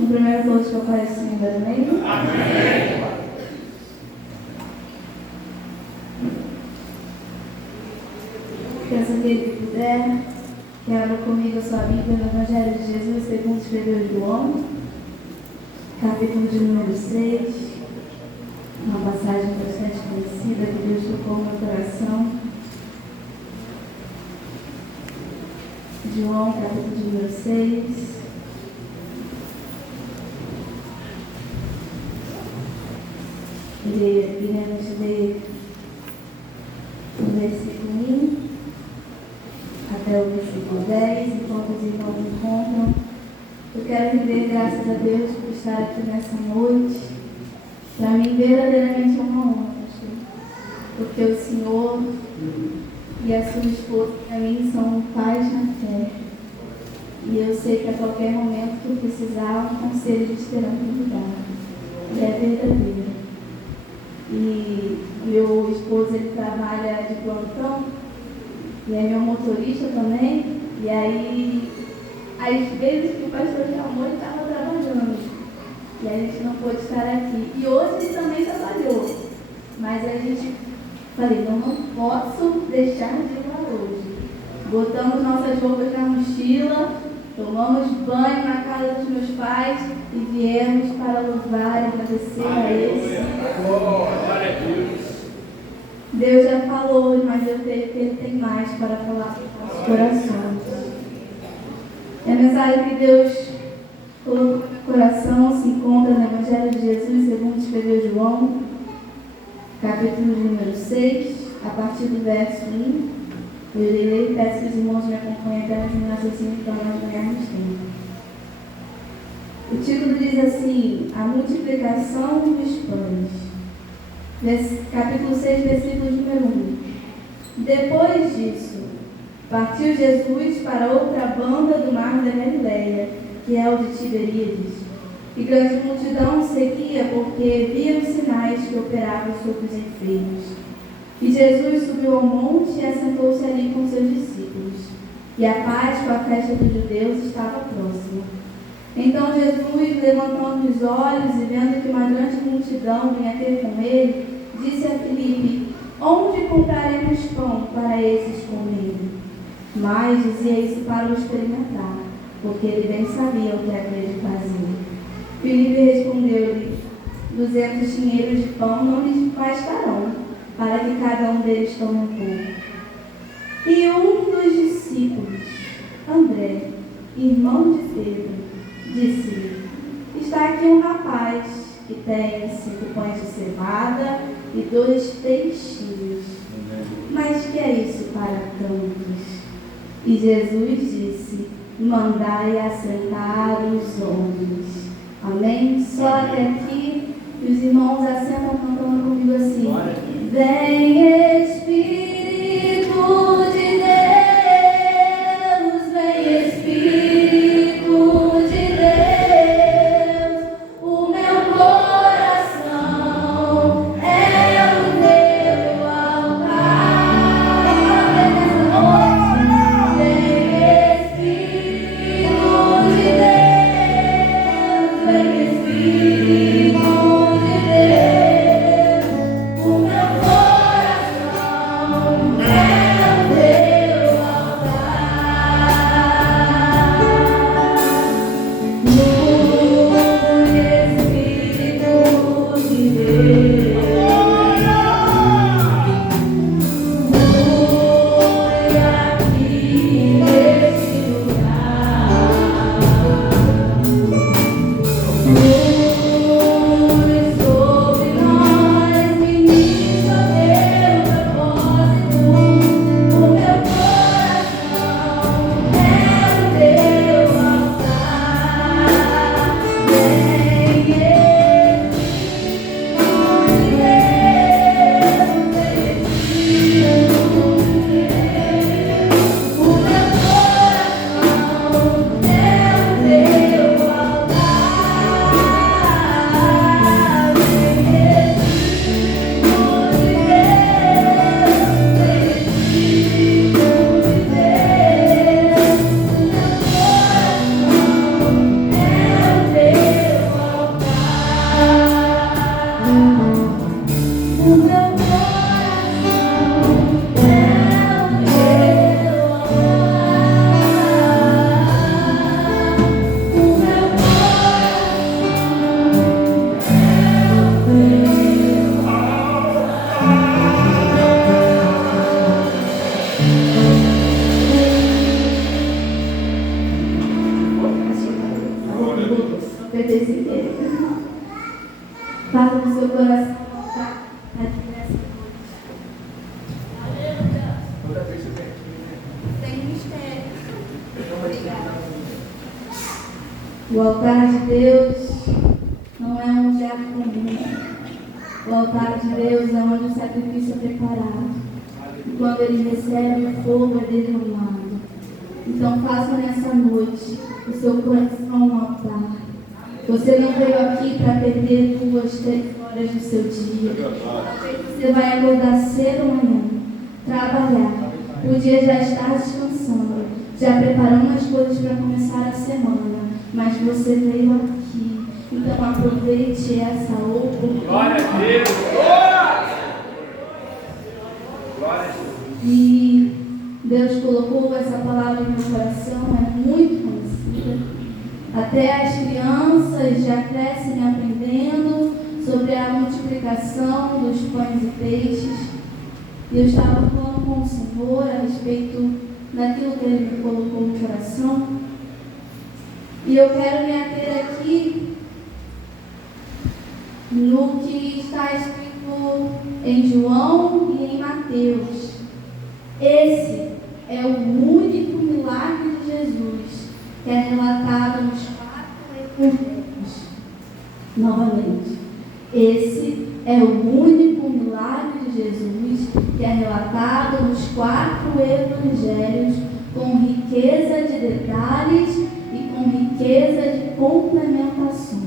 Cumprimento todos que aparecem no meio. Amém. Pensa que ele puder, que abra comigo a sua Bíblia no Evangelho de Jesus, segundo escreveu João, capítulo de número 6, uma passagem bastante conhecida que Deus tocou no meu coração. João, capítulo de número 6. Iremos ler o versículo 1 até o versículo 10, enquanto os irmãos encontram. Eu quero render graças a Deus por estar aqui nessa noite. Para mim, verdadeiramente é uma honra, porque o Senhor e a sua esposa, para mim, são pais na fé. E eu sei que a qualquer momento que eu precisar, um conselho eles terão que me dar. E é verdadeiro. E meu esposo, ele trabalha de plantão, e é meu motorista também. E aí, às vezes que o pastor de amor estava trabalhando, e a gente não pôde estar aqui. E hoje ele também trabalhou, mas a gente falei, não posso deixar de ir lá hoje. Botamos nossas roupas na mochila, tomamos banho na casa dos meus pais e viemos para louvar e agradecer a eles. Deus já falou, mas eu creio que Ele tem mais para falar para os nossos corações. E a mensagem que Deus colocou no meu coração se encontra no Evangelho de Jesus, segundo escreveu João, capítulo de número 6, a partir do verso 1. Eu leio e peço que os irmãos me acompanhem apenas no raciocínio para nós ganharmos tempo. O título diz assim: A multiplicação dos pães. Capítulo 6, versículo número 1. Depois disso, partiu Jesus para outra banda do mar da Galileia, que é o de Tiberíades. E grande multidão seguia, porque via os sinais que operavam sobre os enfermos. E Jesus subiu ao monte e assentou-se ali com seus discípulos. E a Páscoa, a festa dos judeus, estava próxima. Então Jesus, levantando os olhos e vendo que uma grande multidão vinha ter com ele, disse a Filipe: Onde compraremos pão para esses comerem? Mas dizia isso para o experimentar, porque ele bem sabia o que havia de fazer. Filipe respondeu-lhe: 200 dinheiros de pão não lhes bastarão, para que cada um deles tome um pouco. E um dos discípulos, André, irmão de Pedro, disse-lhe: Está aqui um rapaz que tem 5 pães de cevada e 2 peixinhos. Mas que é isso para tantos? E Jesus disse: Mandai assentar os homens. Amém? Só até aqui. E os irmãos assentam cantando comigo assim: Vem Espírito de Deus, vem Espírito de Deus, o meu coração é o teu altar. Nessa noite, vem Espírito de Deus, vem Espírito de Deus, o meu coração bebê sem querer. Faça no seu coração voltar aqui nessa noite. Aleluia. Toda vez que vem aqui, Tem mistério. Obrigada. O altar de Deus não é um lugar comum. O altar de Deus é onde o sacrifício é preparado. E quando ele recebe, o fogo é derramado. Então faça nessa noite o seu coração um altar. Você não veio aqui para perder 2, 3 horas do seu dia. Você vai acordar cedo amanhã, trabalhar. O dia já está descansando, já preparando as coisas para começar a semana. Mas você veio aqui. Então aproveite essa oportunidade. glória a Deus! Glória a Deus! E Deus colocou essa palavra no meu coração, é muito conhecida. Até as crianças já crescem aprendendo sobre a multiplicação dos pães e peixes. E eu estava falando com o Senhor a respeito daquilo que Ele me colocou no coração. E eu quero me ater aqui no que está escrito em João e em Mateus. Esse é o único milagre de Jesus que é relatado nos 4 evangelhos. Novamente, esse é o único milagre de Jesus que é relatado nos 4 evangelhos, com riqueza de detalhes e com riqueza de complementações.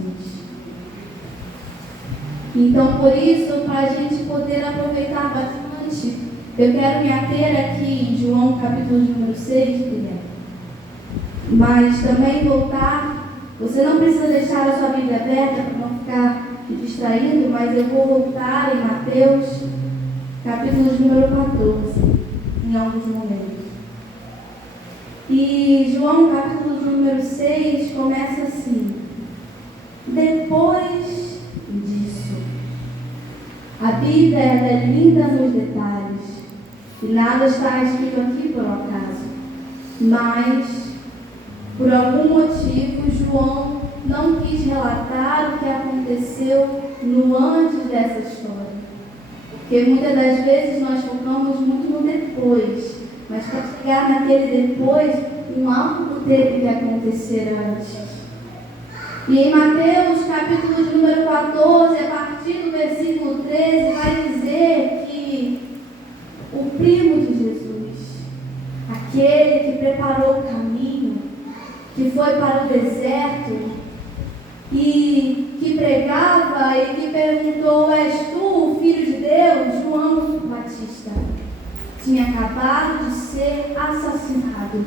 Então, por isso, para a gente poder aproveitar bastante, eu quero me ater aqui em João capítulo número 6, Guilherme. Mas também voltar, você não precisa deixar a sua Bíblia aberta para não ficar distraído, mas eu vou voltar em Mateus capítulo número 14, em alguns momentos. E João capítulo número 6 começa assim: depois disso. A Bíblia é linda nos detalhes, e nada está escrito aqui por acaso, mas por algum motivo João não quis relatar o que aconteceu no antes dessa história, porque muitas das vezes nós focamos muito no depois, mas para chegar naquele depois, algo teve que acontecer antes. E em Mateus capítulo de número 14, a partir do versículo 13, vai dizer que o primo de Jesus, aquele que preparou o caminho, que foi para o deserto e que pregava e que perguntou: és tu o Filho de Deus? João Batista tinha acabado de ser assassinado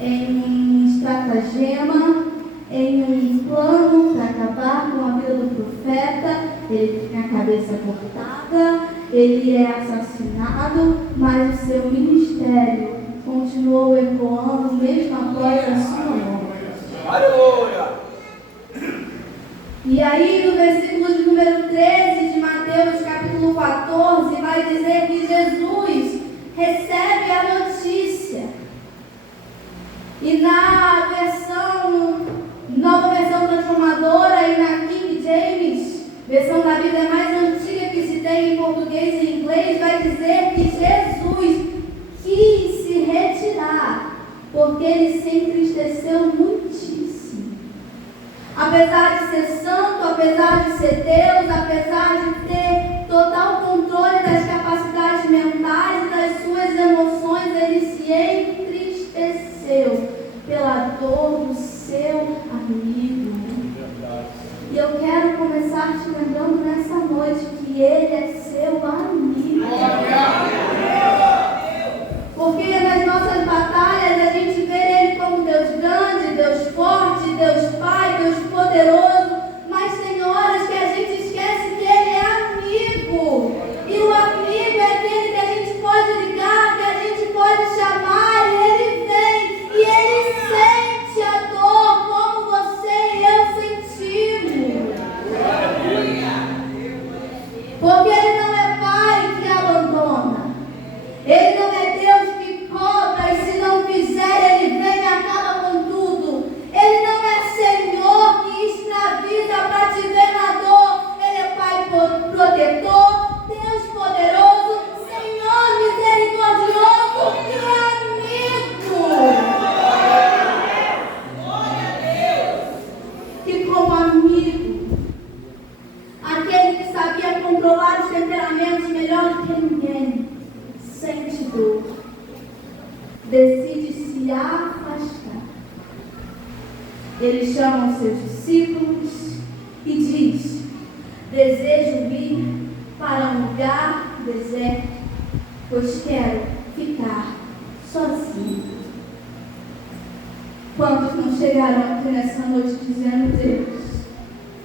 em um estratagema, em um plano para acabar com a vida do profeta. Ele tem a cabeça cortada, ele é assassinado, mas o seu ministério continuou ecoando mesmo após a sua morte. Aleluia! E aí no versículo de número 13 de Mateus capítulo 14 vai dizer que Jesus recebe a notícia. E na nova versão transformadora e na King James, versão da Bíblia mais antiga que se tem em português e inglês, vai dizer que Jesus quis se retirar, porque ele se entristeceu muitíssimo. Apesar de ser santo, apesar de ser Deus, apesar de ter total controle das capacidades mentais e das suas emoções, ele se entristeceu pela dor do seu amigo. E eu quero começar te lembrando nessa noite que ele é seu amigo. Porque nas nossas batalhas a gente vê ele como Deus grande, Deus forte, Deus Pai, Deus poderoso. Mas tem horas que a gente esquece que ele é amigo. E o amigo é aquele que a gente pode ligar, que a gente pode chamar, e ele vem. E ele sente a dor como você e eu sentimos. Porque ele Ele chama os seus discípulos e diz: desejo ir para um lugar deserto, pois quero ficar sozinho. Quantos não chegaram aqui nessa noite dizendo: Deus,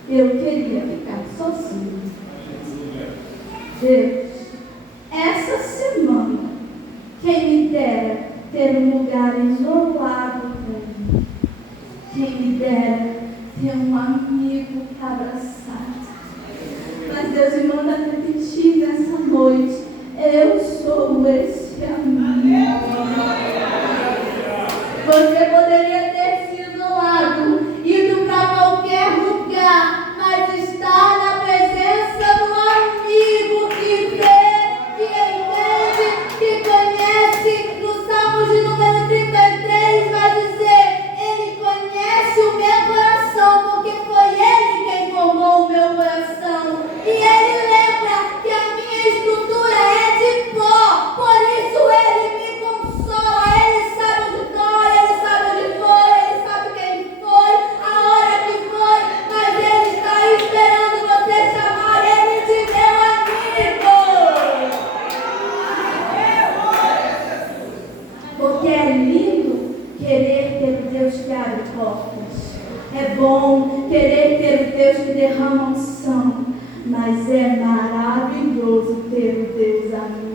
eu queria ficar sozinho. Deus, essa semana, quem me dera ter um lugar isolado comigo. Quem me dera ter um amigo para abraçar. Mas Deus me manda repetir nessa noite: eu sou esse amigo. Você poderia ter se isolado, ido para qualquer lugar, mas está na presença do amigo que vê, que entende, que conhece. No Salmo de número 33 vai dizer: Ele conhece o meu coração, porque foi Ele quem formou o meu coração. E Ele lembra que a minha estrutura é de pó, por isso Ele me consola. Ele sabe onde dói, Ele sabe onde foi, Ele sabe quem foi, a hora que foi, mas Ele está esperando você chamar Ele de meu amigo. Porque é lindo querer ter o Deus que abre portas. É bom querer ter o Deus que derrama unção, mas é maravilhoso ter o Deus amigo.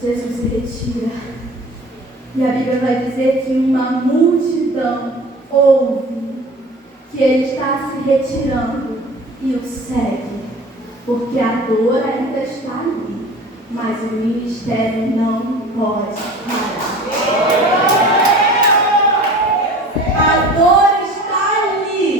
Jesus se retira. E a Bíblia vai dizer que uma multidão ouve que ele está se retirando e o segue, porque a dor ainda está ali, mas o ministério não pode parar. A dor está ali.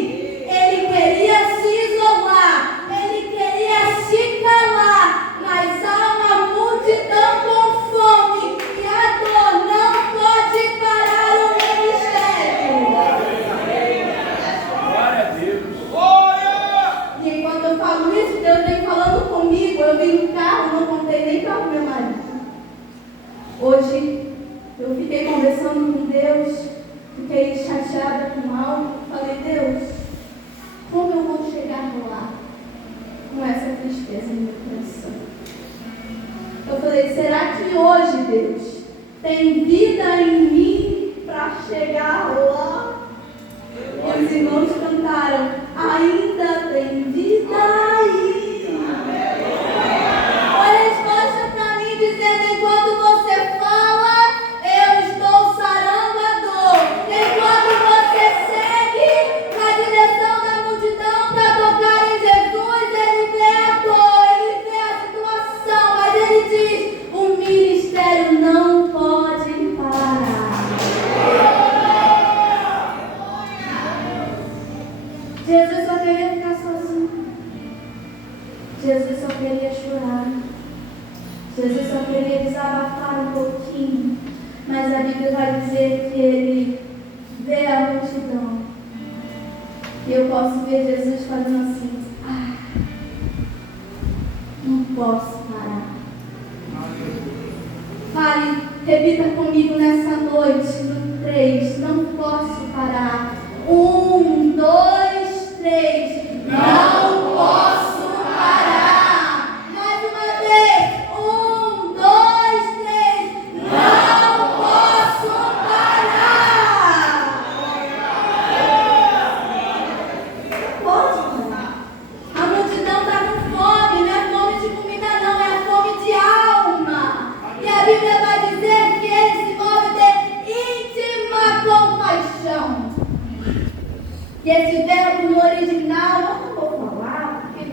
Ele queria se isolar, ele queria se calar, mas há uma multidão com fome e a dor não pode parar o ministério. Glória a Deus. Glória! E enquanto eu falo isso, Deus vem falando comigo. Eu vim no carro, não contei nem para o meu marido. Hoje eu fiquei conversando com Deus, fiquei chateada com algo. Falei: Deus, como eu vou chegar lá com essa tristeza no meu coração? Eu falei: será que hoje, Deus, tem vida em mim para chegar lá? E os irmãos cantaram: ainda tem vida aí. Foi a resposta para mim, dizendo: enquanto você fala, eu estou sarando a dor. Enquanto você segue na direção da multidão para tocar em Jesus, ele vê a dor, ele vê a situação, mas ele diz: o ministério não pode parar. Jesus só queria ficar sozinho. Jesus só queria chorar. Jesus só queria desabafar um pouquinho. Mas a Bíblia vai dizer que ele vê a multidão. E eu posso ver Jesus fazendo assim: não posso parar. Fale, repita comigo nessa noite, no 3, não posso parar. 1, 2, 3, não posso parar. Mais uma vez, 1, 2, 3, não posso parar. Pode parar. A multidão está com fome, não é fome de comida não, é a fome de alma. E a Bíblia vai dizer que ele se move de íntima compaixão. E esse verbo no original, eu não vou falar, porque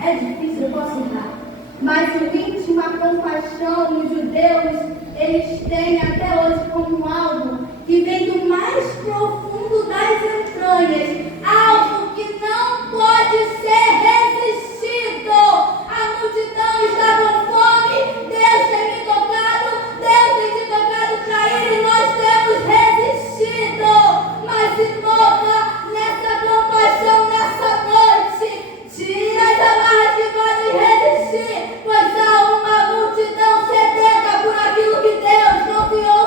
é difícil, eu posso errar. Mas o íntima compaixão, os judeus, eles têm até hoje como algo que vem do mais profundo das entranhas, algo que não pode ser resistido. A multidão está com fome, Deus tem me tocado, Deus tem te tocado cair e nós temos resistido. Mas se toca nessa compaixão nessa noite, tira as amarras que podem resistir, pois há uma multidão sedenta por aquilo que Deus confiou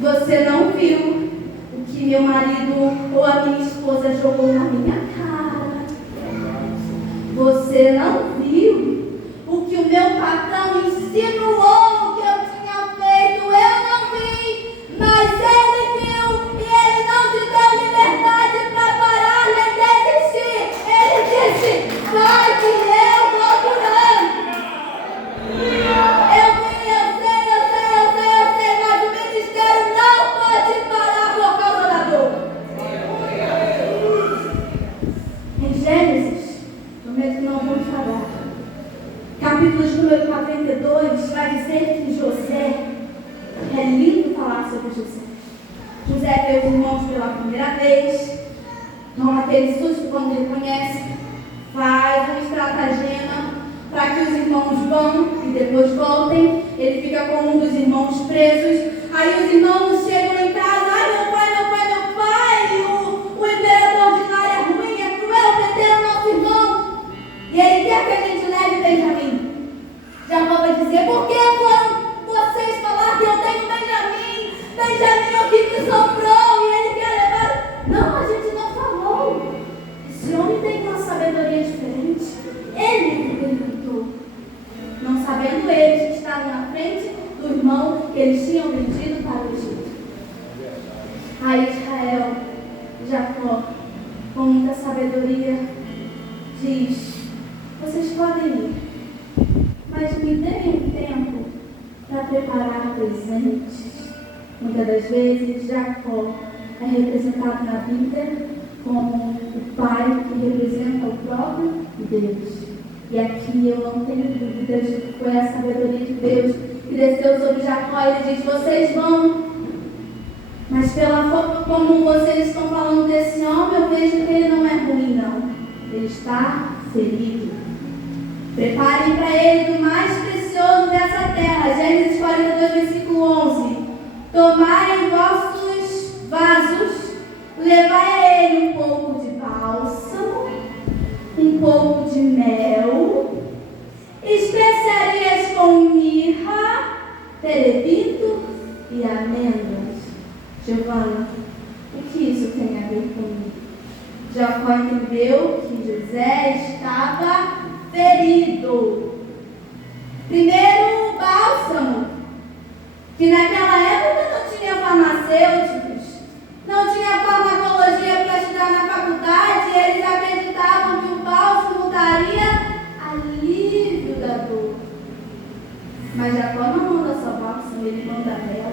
Você não viu o que meu marido ou a minha esposa jogou na minha cara. Você não viu o que o meu patrão insinuou que eu tinha feito. Eu não vi, mas ele viu e ele não te deu liberdade para parar nem desistir. Ele disse: vai que eu vou curando. Eu sei, mas o ministério não pode parar por causa da dor. Em Gênesis, prometo que não vou falar, capítulo de número 42, vai dizer que José, é lindo falar sobre José. José vê os irmãos pela primeira vez, toma aquele susto quando ele conhece, faz uma estratagema para que os irmãos vão e depois voltem. Ele fica com um dos irmãos presos. Aí os irmãos chegam em casa: ai, meu pai, o imperador de lá é ruim, é cruel, prendeu o nosso irmão. E ele quer que a gente leve Benjamim. Jacó vai dizer: por que foram vocês falar que eu tenho Benjamim? Benjamim é o que me sobrou e ele quer levar. Não, a gente não falou. Esse homem tem uma sabedoria diferente. Ele me perguntou. Não sabendo eles que estavam na frente do irmão que eles tinham vendido para o Egito. Aí Israel, Jacó, com muita sabedoria, diz: vocês podem ir, mas me deem um tempo para preparar presentes. Muitas das vezes Jacó é representado na Bíblia como o pai que representa o próprio Deus. E aqui eu não tenho dúvidas de que foi a sabedoria de Deus que desceu sobre Jacó. Ele diz: vocês vão, mas pela forma como vocês estão falando desse homem, eu vejo que ele não é ruim, não. Ele está ferido. Preparem para ele do mais precioso dessa terra. Gênesis 42, versículo 11. Tomai em vossos vasos, levai a ele um pouco de bálsamo, um pouco de mel, especiarias com mirra, terebinto e amêndoas. Giovana, o que isso tem a ver comigo? Jacó entendeu que José estava ferido. Primeiro, o bálsamo, que naquela época não tinha farmacêuticos, não tinha farmacologia para estudar na faculdade, e eles acreditavam que o bálsamo daria alívio da dor. Mas Jacó não manda só bálsamo, ele manda mel.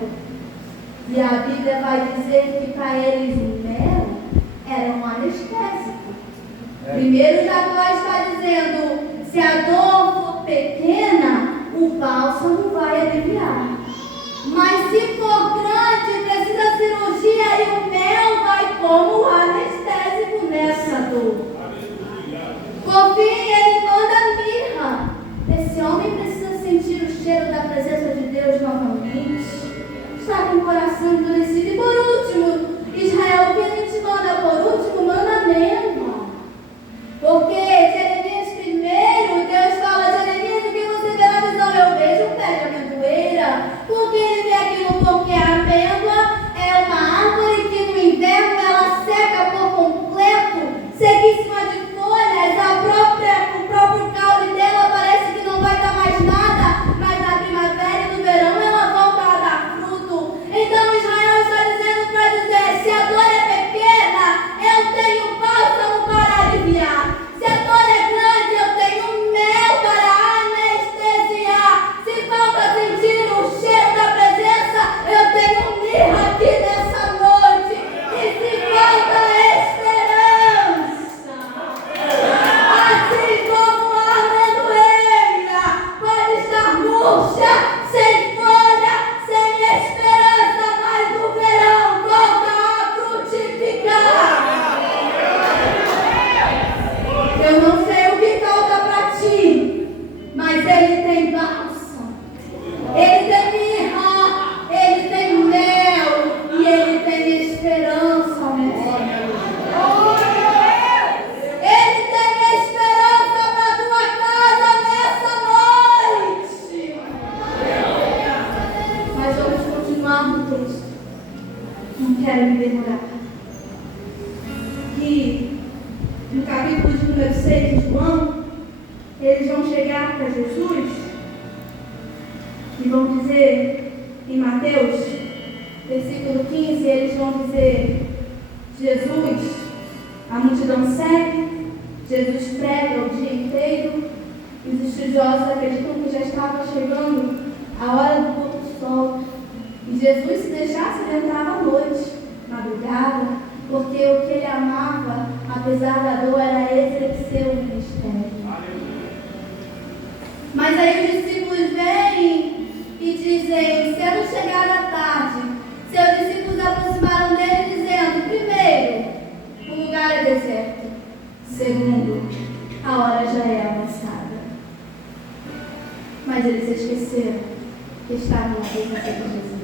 E a Bíblia vai dizer que para eles o mel era um anestésico. Primeiro Jacó está dizendo: se a dor for pequena, o bálsamo vai aliviar. Mas se for grande, precisa cirurgia, e o mel vai como anestésico nessa dor. Por fim, ele manda mirra. Esse homem precisa sentir o cheiro da presença de Deus novamente. Está com o coração endurecido. E por último, Israel, o que a gente manda por último? Manda amêndoa. Porque Jeremias primeiro, Deus fala: Jeremias, o que você vê na visão? Eu vejo um pé de amendoeira. Porque ele vê aquilo, porque a amêndoa é uma árvore que no inverno ela seca por completo, sequíssima de folhas, o próprio caule dela parece que não vai dar mais nada, mas na primavera e no verão ela volta a dar fruto. Então Israel está dizendo para dizer: se a dor é pequena, eu tenho bálsamo para aliviar. Se a dor é grande, eu tenho mel para anestesiar. Se falta sentir o cheiro da presença, eu tenho mirra aqui nessa noite. E se falta esperança, assim como a amendoeira pode estar murcha, sem folha, sem esperança, mas no verão volta a frutificar. Eu não sei o que falta para ti, mas ele tem bálsamo, ele tem mirra, ele tem mel e ele tem esperança nessa noite. Ele tem esperança para tua casa nessa noite. Mas vamos continuar no texto. quero me demorar. Que no capítulo de número 6 de João, eles vão chegar para Jesus e vão dizer, em Mateus, versículo 15, eles vão dizer: Jesus, a multidão segue, Jesus prega o dia inteiro, e os estudiosos acreditam que já estava chegando a hora do pôr do sol, e Jesus, se deixasse, ele entrava à noite, madrugada, porque o que ele amava, apesar da dor, era exercer o ministério. Mas aí os discípulos vêm e dizem, sendo chegada a tarde, seus discípulos aproximaram dele dizendo: primeiro, o lugar é deserto. Segundo, a hora já é avançada. Mas eles esqueceram que estavam na presença de Jesus.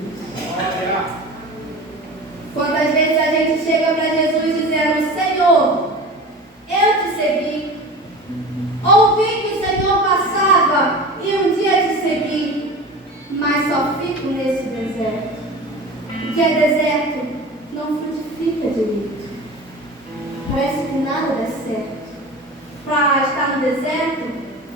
Quantas vezes a gente chega para Jesus dizendo: Senhor, eu te segui. Ouvi que o Senhor passava e um dia te segui, mas só fico nesse deserto. O que é deserto não frutifica direito. Parece que nada dá certo. Para estar no deserto,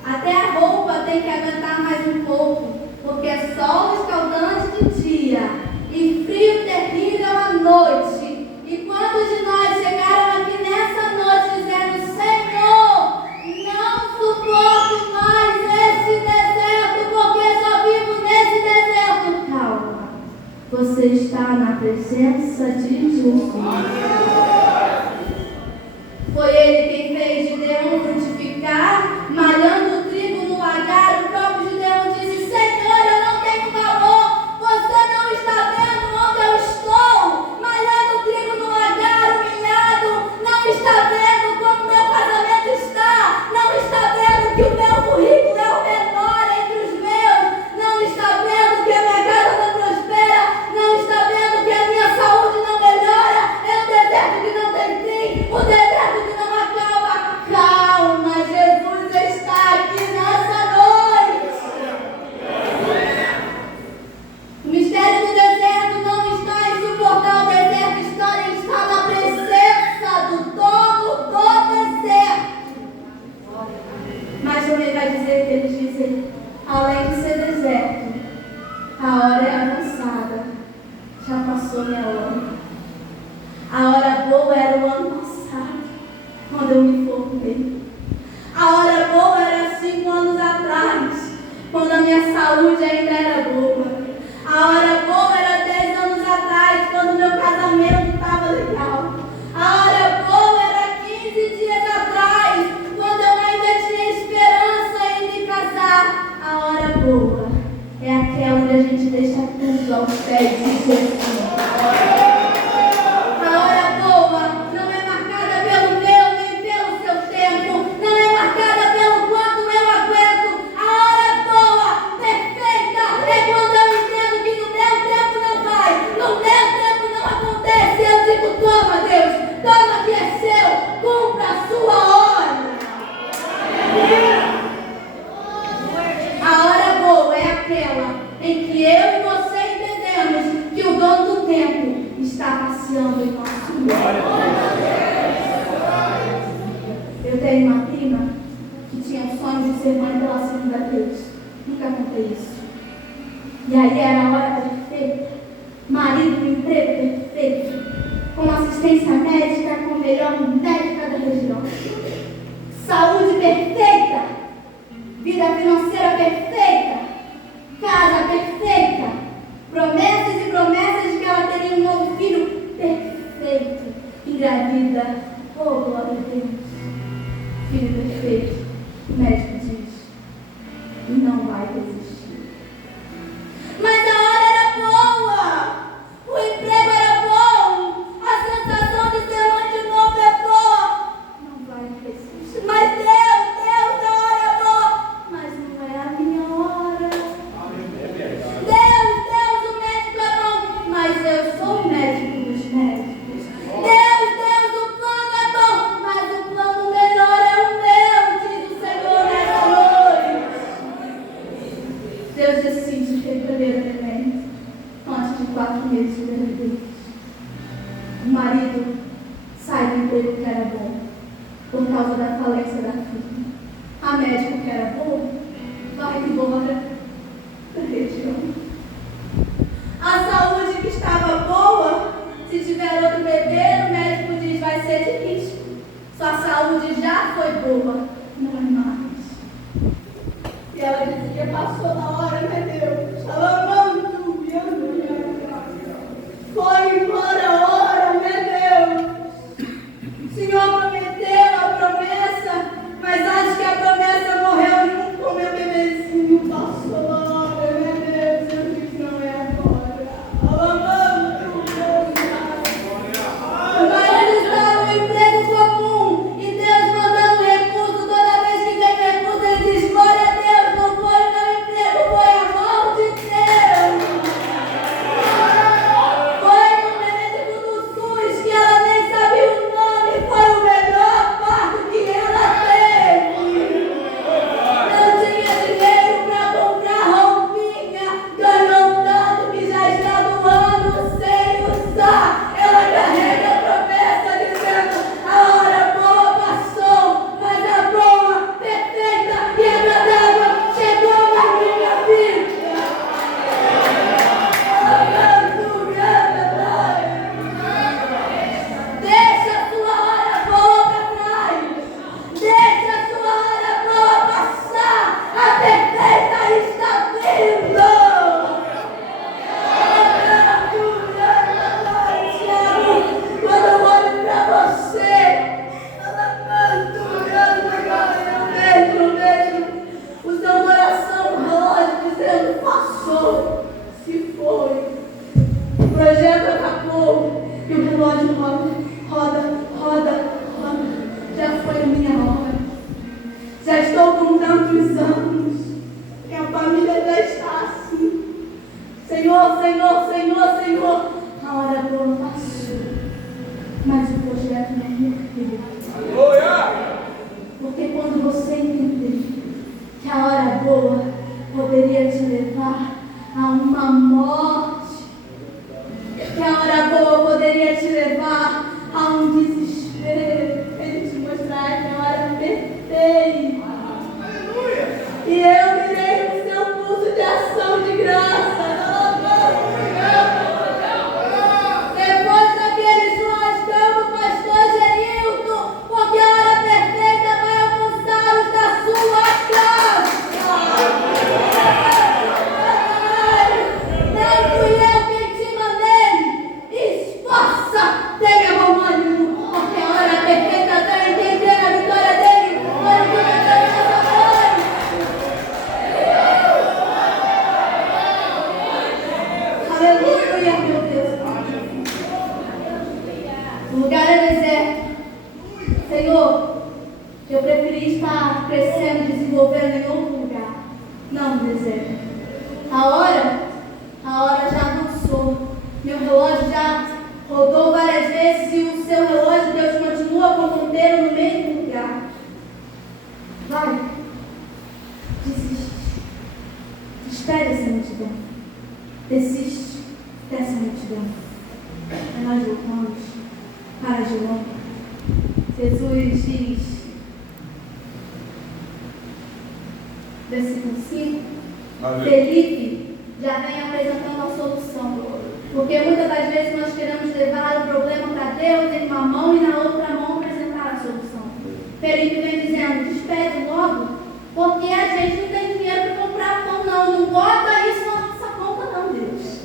até a roupa tem que aguentar mais um pouco, porque é sol escaldante de dia e frio terrível à noite. E quantos de nós chegaram aqui nessa noite dizendo: Senhor, não suporto mais esse deserto, porque só vivo nesse deserto. Calma, você está na presença de Jesus. Foi ele quem fez Gideão frutificar, malhando o trigo no lagar. O próprio Gideão disse: Senhor, eu não tenho valor, você não está vendo onde eu estou, malhando o trigo no lagar, humilhado, não está vendo como meu casamento está, não está vendo que o meu currículo é o menor entre os meus, não está vendo que a minha casa não prospera, não está vendo que a minha saúde não melhora, é um deserto que não tem fim, o deserto que não acaba. Calma, Jesus está aqui nessa noite. O mistério do deserto não está em suportar o deserto, está na presença do dono do deserto. Mas também vai dizer que eles dizem: além de ser deserto, a hora é avançada, já passou minha hora. A hora boa era o ano passado, quando eu me formei. A hora boa era 5 anos atrás, quando a minha saúde ainda era boa. A hora boa era 10 anos atrás, quando meu casamento estava legal. A hora boa era 15 dias atrás, quando eu ainda tinha esperança em me casar. A hora boa é aquela onde a gente deixa tudo aos pés de Jesus. A hora boa não é marcada pelo meu nem pelo seu tempo, não é marcada pelo quanto eu aguento. A hora boa, perfeita, é quando eu entendo que no meu tempo não vai, no meu tempo não acontece. Eu digo: toma, Deus, toma que é seu, cumpra a sua hora. A hora boa é aquela em que eu e você entendemos que o dono do tempo está passeando em nosso meio. Eu tenho uma prima que tinha o sonho de ser mãe pela segunda vez. Nunca contei isso. E aí era a hora perfeita, marido no emprego perfeito, com assistência médica com a melhor médica da região, saúde perfeita, vida financeira perfeita, casa perfeita, promessas e promessas de que ela teria um novo filho perfeito, engravida. Oh, glória a Deus. Filho perfeito. O médico diz: não vai resistir. Mas a hora era boa, o emprego era bom, a sensação de ser mãe de novo é boa. Não vai resistir. Mas Deus, a hora é boa, mas não é a minha hora. Deus, o médico é bom, mas eu sou o médico dos médicos. Deus, o plano é bom, mas o plano melhor é o meu, diz o Senhor nessa noite. Deus decide ter primeiro neném antes de 4 meses de gravidez. teve o que era bom, por causa da falência da firma. A médico que era bom, vai embora da região. A saúde que estava boa, se tiver outro bebê, o médico diz, vai ser de risco. Sua saúde já foi boa, não é mais. E ela dizia, passou na hora, meu Deus. Aleluia. Foi embora a hora, meu Deus. O Senhor prometeu a promessa, mas acho que a promessa morreu junto com o meu bebezinho. Passou na hora, meu Deus. Eu disse, não é agora. Aleluia. O marido está no emprego comum e Deus mandando recurso. Toda vez que vem recurso, ele diz, glória a Deus, não foi o meu emprego, foi a mão de Deus. Foi no médico do SUS que ela nem sabia o nome, foi o melhor parto que ela teve. Não tinha dinheiro para comprar roupinha, ganhou tanto que já está doando sem usar. Ela carrega a promessa dizendo, a hora boa passou, mas a boa, perfeita e agradável chegou na minha vida. Deixa a sua hora boa para trás. Deixa a sua hora boa passar. A perfeita está vindo. Quando eu olho para você, eu vejo o seu coração rosa dizendo, passou, se foi. O projeto acabou e o relógio roda. Já foi a minha hora. Já estou com tantos anos que a família já está assim. Senhor. A hora boa passou, mas o projeto não morreu. Aleluia! Porque quando você entender que a hora boa poderia te levar a uma morte, que a hora boa poderia te levar a um desespero, Ele te mostrará que a hora perfeita. Aleluia! E eu virei no seu curso de ação de graça. Depois daquele churrascão do pastor Gerilton, porque a hora perfeita vai alcançar os da sua casa. Não fui eu quem te mandei. Esforça, tenha bom ânimo, porque a hora perfeita vem. Quem tem a vitória dele, glorifica Deus nessa noite. Aleluia, meu Deus. O lugar é deserto. Senhor, eu preferi estar crescendo, desenvolvendo em outro lugar, não no deserto. A hora já avançou. Meu relógio já rodou várias vezes e o seu relógio, Deus, continua com o ponteiro no mesmo lugar. Vai, desiste. Espere essa multidão. Desiste dessa multidão. Nós voltamos para João. Jesus diz, versículo 5, Felipe já vem apresentando a solução. Porque muitas das vezes nós queremos levar o problema para Deus em uma mão e na outra mão apresentar a solução. Felipe vem dizendo, despede logo, porque a gente não tem dinheiro para comprar pão, não bota isso na nossa conta não, Deus.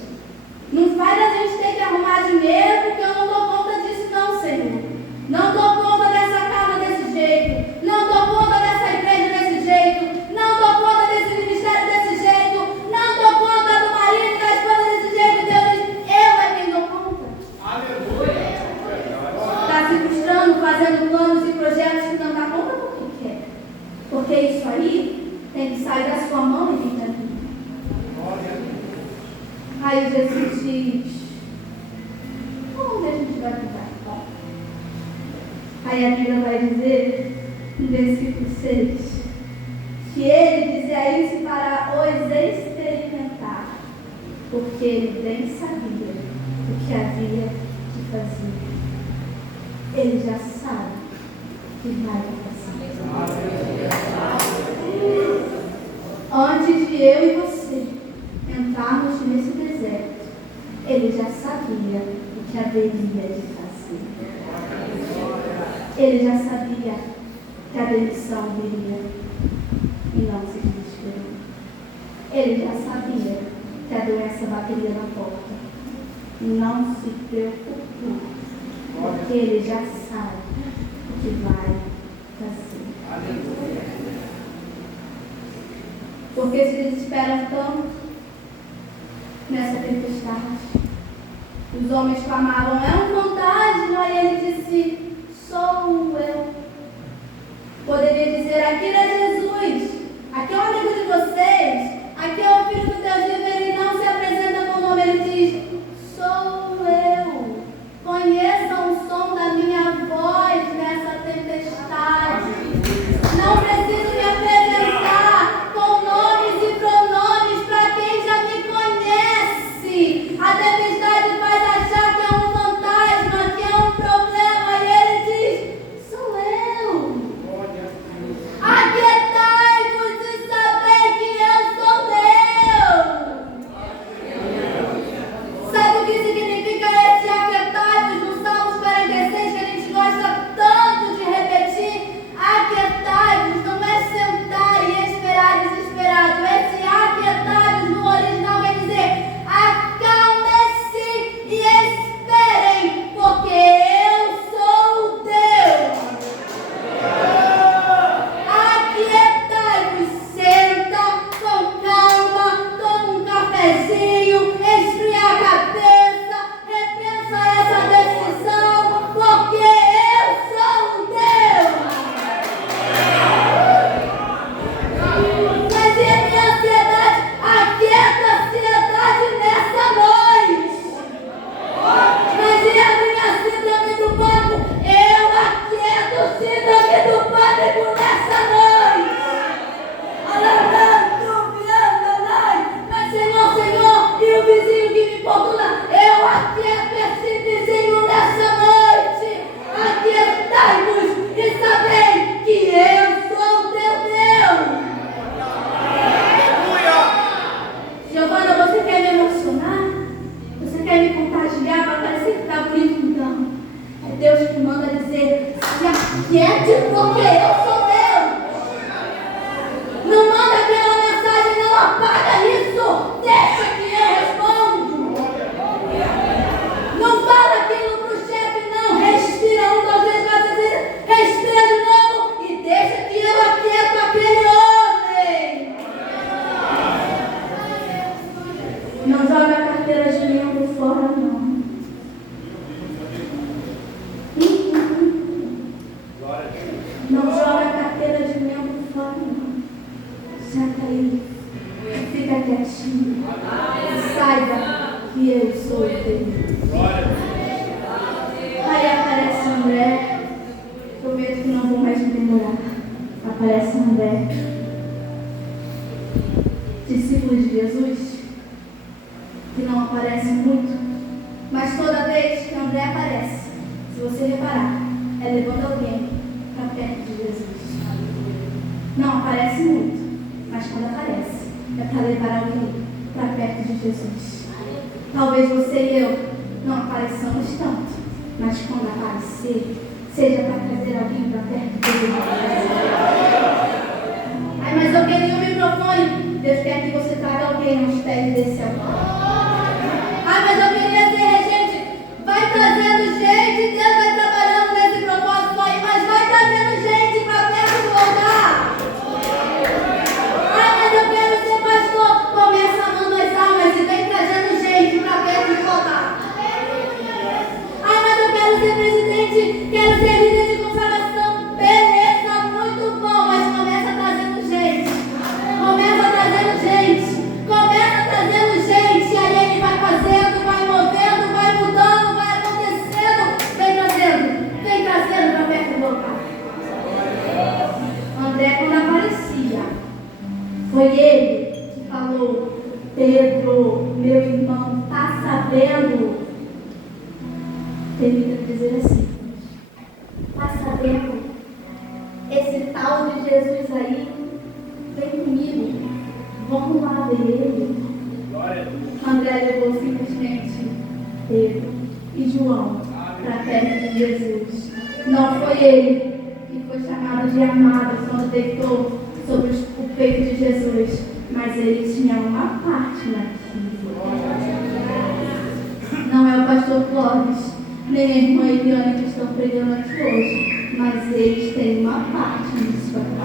Não faz a gente ter que arrumar dinheiro, porque eu não dou conta disso não, Senhor. Não dou conta dessa casa desse jeito, não dou conta dessa igreja desse jeito, não dou conta desse ministério desse jeito, não dou conta do marido e da esposa desse jeito. Deus diz, eu é quem dou conta. Aleluia! Está se frustrando, fazendo planos e projetos que não dá conta porque quer. Porque isso aí tem que sair da sua mão e vir para mim. Aí Jesus diz, onde a gente vai ficar? Aí a Bíblia vai dizer, no versículo 6, que ele dizia isso para os experimentar, porque ele bem sabia o que havia de fazer. Ele já sabe que vai acontecer. Antes de eu e você entrarmos nesse deserto, ele já sabia o que haveria de fazer. Ele já sabia que a demissão viria e não se desesperou. Ele já sabia que a doença bateria na porta e não se preocupou, porque ele já sabe o que vai fazer. Porque se desesperam tanto nessa tempestade. Os homens clamavam, é um fantasma, e ele disse, sou eu. Poderia dizer, aqui não é Jesus, aqui é um amigo de vocês, aqui é o filho do Deus vivo, ele não se apresenta com o nome, ele diz, sou eu. Conheçam o som da minha voz nessa tempestade. Não preciso me apresentar com nomes e pronomes para quem já me conhece. A tempestade faz achar que é um fantasma, que é um problema, e ele diz, sou eu. Aquietai-vos e sabei que eu sou Deus. Sabe o que significa esse aquietai-vos no Salmos 46, que a gente gosta tanto de repetir? Aquietai-vos não é sentar e esperar desesperado. Esse aquietai-vos no original quer dizer acalme-se e esperem, porque eu sou Deus. Aquietai-vos, senta com calma, toma um cafezinho, esfria a cabeça, repensa essa decisão, porque eu sou Deus. Mas e a minha ansiedade? Aquieta a ansiedade nessa noite. Mas e a minha síndrome do pânico? Eu aquieto a síndrome do pânico nessa noite. Mas Senhor, e o vizinho que me importuna, eu aquieto esse vizinho nessa noite. Aquietai-vos e sabei que eu sou teu Deus. Giovana, você quer me emocionar? Você quer me contagiar para parecer que está bonito? Não. É Deus que manda dizer, se aquiete porque eu sou Deus. Não manda aquela mensagem, não apaga isso. Deixa que eu respondo. Não fala aquilo pro chefe, não. Respira 1, 2, 3, 4, 5, 6. Respira de novo e deixa que eu aquieto aquele homem. Não joga a carteira de membro fora, não. Não joga a carteira de membro fora, não. Senta aí, fica quietinho. E saiba que eu sou Deus. Aí aparece André. Prometo que não vou mais me demorar. Aparece André, discípulo de Jesus, que não aparece muito, mas toda vez que André aparece, se você reparar, é levando alguém para perto de Jesus. Não aparece muito, mas quando aparece, é para levar alguém para perto de Jesus. Talvez você e eu não apareçamos tanto, mas quando aparecer, seja para trazer alguém para perto de Jesus. Ai, mas eu queria um microfone. Deus quer que você traga alguém aos pés desse altar. Ai, mas eu queria ser regente. Vai trazendo gente, Deus vai trabalhando nesse propósito aí, mas vai trazendo gente para perto do altar. Ai, mas eu quero ser pastor. Começa amando as almas e vem trazendo gente para perto do altar. Ai, mas eu quero ser presidente, quero ser líder de consagração. Beleza, muito bom, mas começa trazendo gente. Começa trazendo gente. Começa trazendo gente. E aí ele vai fazendo, vai movendo, vai mudando, vai acontecendo. Vem trazendo para perto do altar. André, quando aparecia, foi ele que falou: Pedro, meu irmão, tá sabendo? Permita dizer assim: sabendo? Esse tal de Jesus aí, vem comigo, vamos lá ver ele. André levou simplesmente Pedro e João para perto de Jesus. Não foi ele que foi chamado de amado quando deitou sobre o peito de Jesus, mas ele tinha uma parte naquilo. Não é o pastor Clóvis, nem a irmã Eliane que estão pregando aqui hoje, mas eles têm uma parte nisso aqui.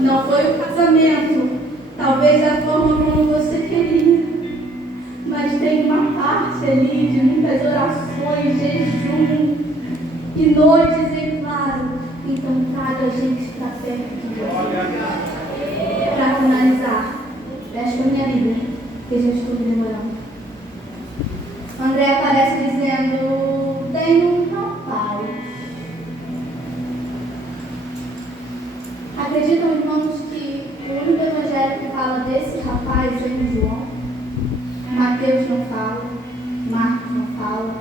Não foi o casamento, talvez da forma como você queria, mas tem uma parte ali de muitas orações, jejum e noites em claro. Então traga a gente para perto de Deus. Para finalizar, fecha a minha Bíblia, que a gente está demorando. André aparece dizendo: tem um rapaz. Acreditam, irmãos, que o único evangelho que fala desse rapaz é João? Mateus não fala, Marcos não fala,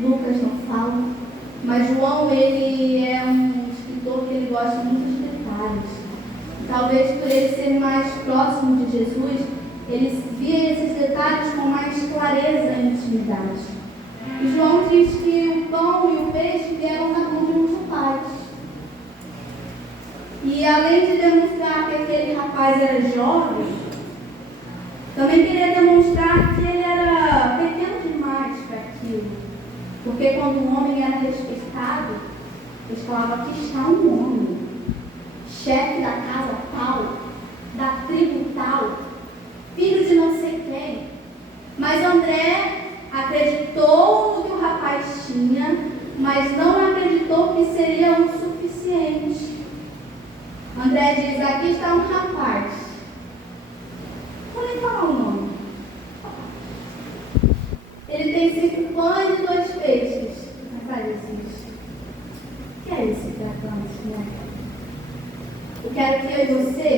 Lucas não fala, mas João, ele é um escritor que ele gosta muito de detalhes. Talvez por ele ser mais próximo de Jesus, ele via esses detalhes com mais clareza e intimidade. E João diz que o pão e o peixe vieram na mão de um rapaz. E além de demonstrar que aquele rapaz era jovem, também queria demonstrar que ele era pequeno demais para aquilo. Porque quando um homem era respeitado, eles falavam: aqui está um homem, chefe da casa tal, da tribo tal, filho de não sei quem. Mas André acreditou no que o rapaz tinha, mas não acreditou que seria o suficiente. André diz: aqui está um rapaz. Vou nem falar o nome. Ele tem 5 pães e 2 peixes. Rapaz, existe. O que é esse tratante, né? Eu quero que eu e você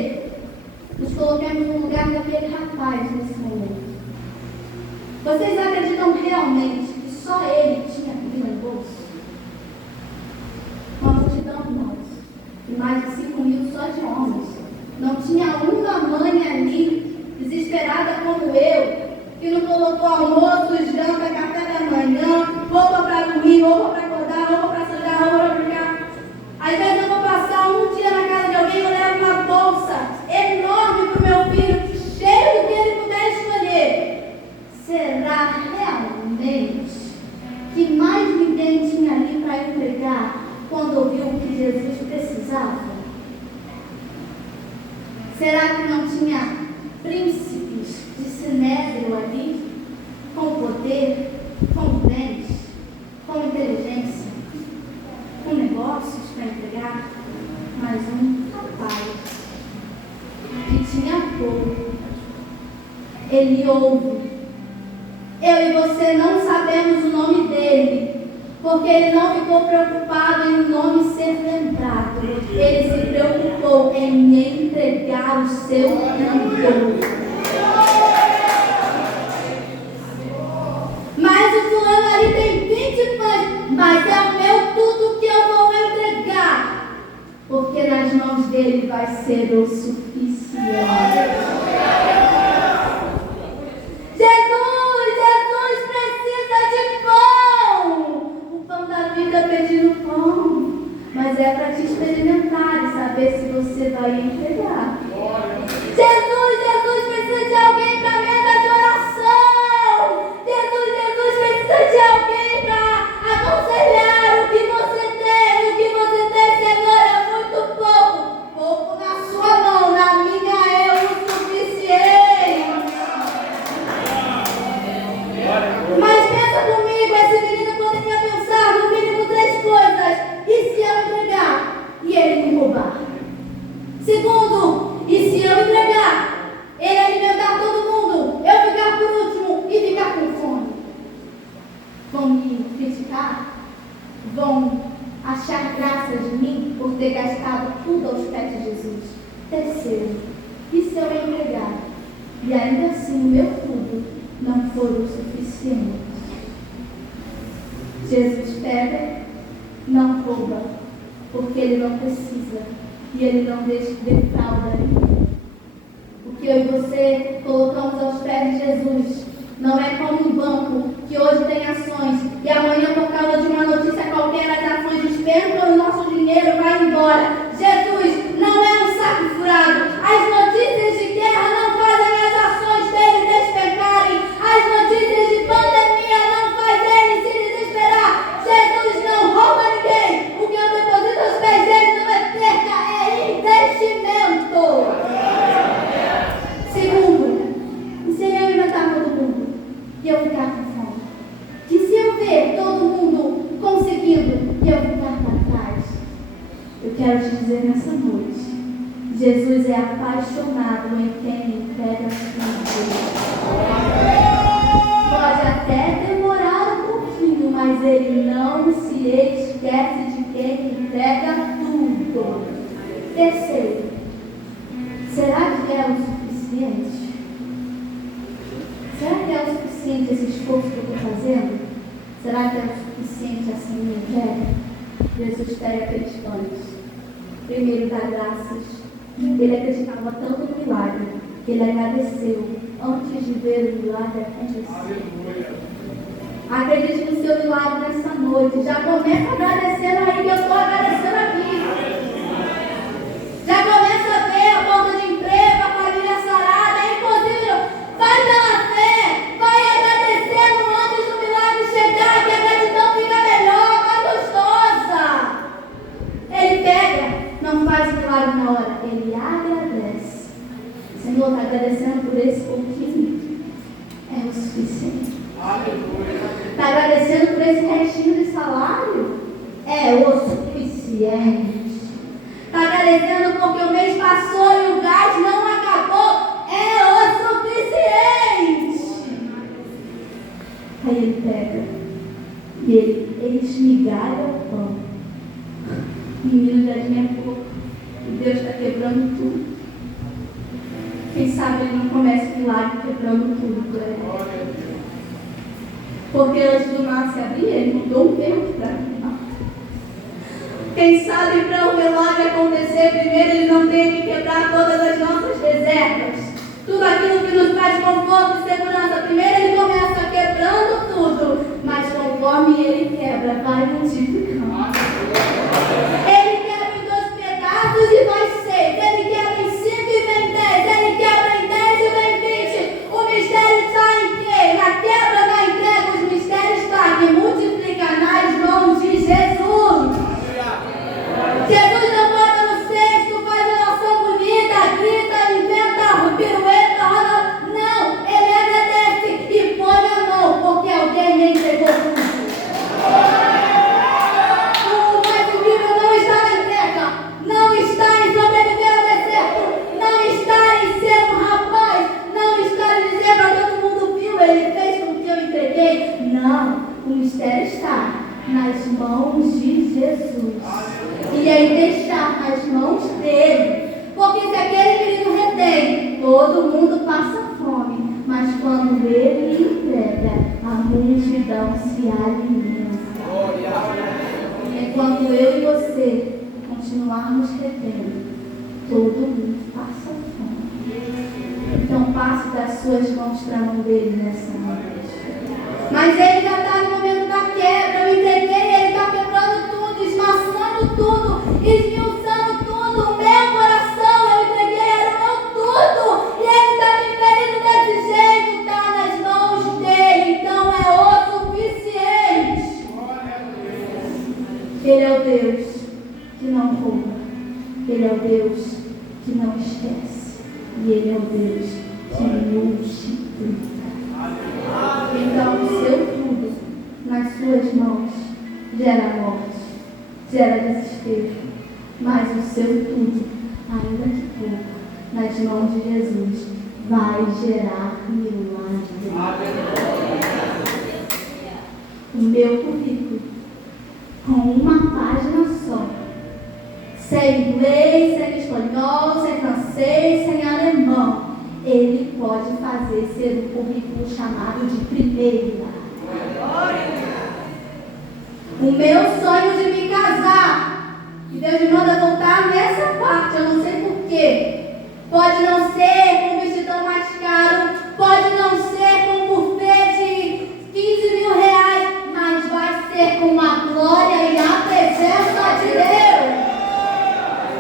nos coloquemos no lugar daquele rapaz nesse momento. Vocês acreditam realmente que só ele tinha comida no bolso? Uma multidão, irmãos, e mais de 5.000 só de homens. Não tinha uma mãe ali, desesperada como eu, que não colocou almoço, janta, café da manhã, roupa para dormir, roupa para acordar, roupa para sujar, roupa para brincar. Às vezes eu vou passar um dia na casa de alguém, eu levo uma bolsa enorme para o meu filho, cheio do que ele puder escolher. Será realmente que mais ninguém tinha ali para entregar quando ouviu o que Jesus precisava? Será que não tinha príncipes de Sinédrio ali, com poder, com bens, com inteligência, com negócios para entregar? Mas um rapaz que tinha pouco, ele ouve. Eu e você não sabemos o nome dele, porque ele não ficou preocupado em o nome ser lembrado. Ele se preocupou em me entregar o seu cantor. Mas o fulano ali tem 20 pães, mas é o meu tudo que eu vou entregar, porque nas mãos dele vai ser o suficiente. Jesus precisa de pão. O pão da vida pedindo pão, mas é para te experimentar e saber se você vai entregar. Jesus precisa de alguém para a mesa de oração. Jesus precisa de alguém para aconselhar. O que você tem, Senhor, é muito pouco. Pouco na sua mão, na minha é o suficiente. Mas pensa comigo, esse menino poderia pensar no mínimo 3 coisas. E se eu entregar e ele me roubar? Segundo, e se eu entregar, ele alimentar todo mundo, eu ficar por último e ficar com fome? Vão me criticar? Vão achar graça de mim por ter gastado tudo aos pés de Jesus? Terceiro, e se eu entregar e ainda assim o meu tudo não for o suficiente? Jesus pega, não rouba, porque ele não precisa e ele não defrauda ninguém. O que eu e você colocamos aos pés de Jesus não é como um banco que hoje tem ações e amanhã, por causa de uma notícia qualquer, as ações despencam e o nosso dinheiro vai embora. Jesus não é um saco furado. As notícias de guerra não fazem as ações dele despencarem. As notícias de pandemia não fazem ele se desesperar. Jesus não rouba ninguém. O que eu deposito aos pés dele não é perca, é investimento. Segundo, e se eu inventar todo mundo e eu ficar com fome? E se eu ver todo mundo conseguindo e eu ficar para trás? Eu quero te dizer nessa noite, Jesus é apaixonado em quem entrega tudo. Pode até demorar um pouquinho, mas ele não se esquece de quem entrega tudo. Terceiro, será que é o suficiente? Será que é o suficiente esse esforço que eu estou fazendo? Será que é o suficiente assim minha entrega? Jesus pega aqueles pães. Primeiro dá graças. Ele acreditava tanto no milagre que ele agradeceu antes de ver o milagre acontecer. Acredite no seu milagre nessa noite. Já começa agradecendo aí que eu estou agradecendo aqui. Já começa a ver a porta de emprego, a família sarada. É impossível. Vai pela fé. Vai agradecendo antes do milagre chegar, que a gratidão fica melhor, mais gostosa. Ele pega, não faz o milagre na hora. Ele agradece. Senhor, está agradecendo por esse pouquinho. É o suficiente. Está agradecendo por esse restinho de salário? É o suficiente. Está agradecendo porque o mês passou e o gás não acabou? É o suficiente. Aí ele pega e ele esmigalha o pão. O menino já tinha pouco e Deus está quebrando tudo. Quem sabe ele não começa o milagre quebrando tudo por aí. Porque antes do mar se abrir, ele mudou um vento para mim. Quem sabe para o milagre acontecer, primeiro ele não tem que quebrar todas as nossas reservas. Tudo aquilo que nos traz conforto e segurança. Primeiro ele começa quebrando tudo, mas conforme ele quebra, vai multiplicando. Ele quebra em 2 pedaços e vai 6. Ele quebra em 5 e vem 10. Ele quebra em 10 e vem 20. O mistério está em quê? Na quebra, na entrega. O mistério está que multiplica nas mãos de Jesus. Jesus não bota no cesto, faz uma oração bonita, grita, inventa, pirueta, roda. Não, ele agradece e põe a mão, porque alguém lhe entregou tudo. O mais incrível não está na entrega, não está em sobreviver ao deserto, não está em ser um rapaz, não está em dizer para todo mundo viu, ele fez com que eu entreguei. Não, o mistério está nas mãos de Jesus. E aí deixar nas mãos dele. Porque se aquele menino retém, todo mundo passa fome. Mas quando ele entrega, a multidão se alimenta. Enquanto eu e você continuarmos retendo, todo mundo passa fome. Então passe das suas mãos para a mão dele nessa noite. Mas ele já está no momento da quebra. Eu entreguei, ele está quebrando tudo, esmaçando tudo, esmiuçando tudo. O meu coração, eu entreguei, era o meu tudo. E ele está me ferindo desse jeito, está nas mãos dele. Então é o suficiente. Ele é o Deus que não rouba. Ele é o Deus que não esquece. E ele é o Deus que multiplica. Então o seu tudo nas suas mãos gera morte, gera desespero, mas o seu tudo, ainda que pouco, nas mãos de Jesus, vai gerar milagre. O meu currículo, com uma página só, sem inglês, sem espanhol, sem francês, sem alemão, ele pode fazer ser um currículo chamado de primeira. O meu sonho de me casar. E Deus me manda voltar nessa parte, eu não sei porquê. Pode não ser com um vestidão mais caro, pode não ser com um buffet de 15 mil reais, mas vai ser com a glória e a presença de Deus.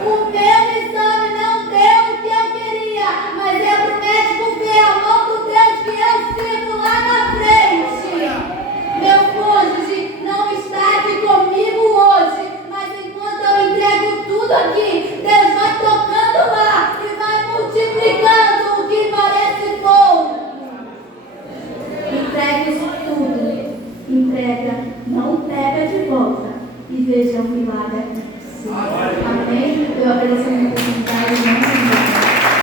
O meu exame não deu o que eu queria, mas é para o médico ver a mão do Deus que eu sirvo lá na frente. Meu cônjuge não está aqui comigo hoje, mas enquanto eu entrego tudo aqui, Deus vai tocando lá e vai multiplicando o que parece pouco. Entrega isso tudo. Entrega, não pega de volta e veja o milagre acontecer. Amém? Eu agradeço.